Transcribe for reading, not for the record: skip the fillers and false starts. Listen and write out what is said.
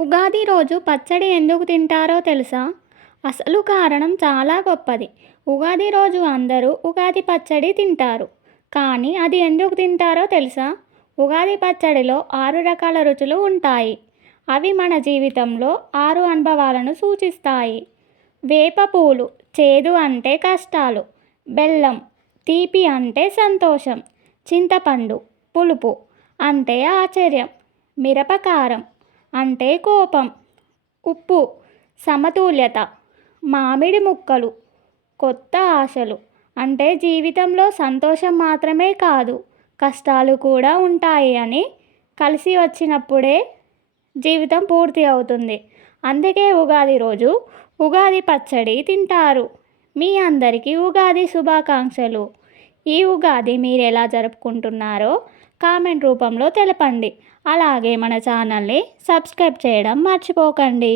ఉగాది రోజు పచ్చడి ఎందుకు తింటారో తెలుసా? అసలు కారణం చాలా గొప్పది. ఉగాది రోజు అందరూ ఉగాది పచ్చడి తింటారు. కానీ అది ఎందుకు తింటారో తెలుసా? ఉగాది పచ్చడిలో 6 రకాల రుచులు ఉంటాయి. అవి మన జీవితంలో 6 అనుభవాలను సూచిస్తాయి. వేప పూలు చేదు అంటే కష్టాలు, బెల్లం తీపి అంటే సంతోషం, చింతపండు పులుపు అంటే ఆశ్చర్యం, మిరపకారం అంటే కోపం, ఉప్పు సమతుల్యత, మామిడి ముక్కలు కొత్త ఆశలు అంటే జీవితంలో సంతోషం మాత్రమే కాదు కష్టాలు కూడా ఉంటాయి అని కలిసి వచ్చినప్పుడే జీవితం పూర్తి అవుతుంది. అందుకే ఉగాది రోజు ఉగాది పచ్చడి తింటారు. మీ అందరికీ ఉగాది శుభాకాంక్షలు. ఈ ఉగాది మీరు ఎలా జరుపుకుంటున్నారో కామెంట్ రూపంలో తెలపండి. అలాగే మన ఛానల్ని సబ్స్క్రైబ్ చేయడం మర్చిపోకండి.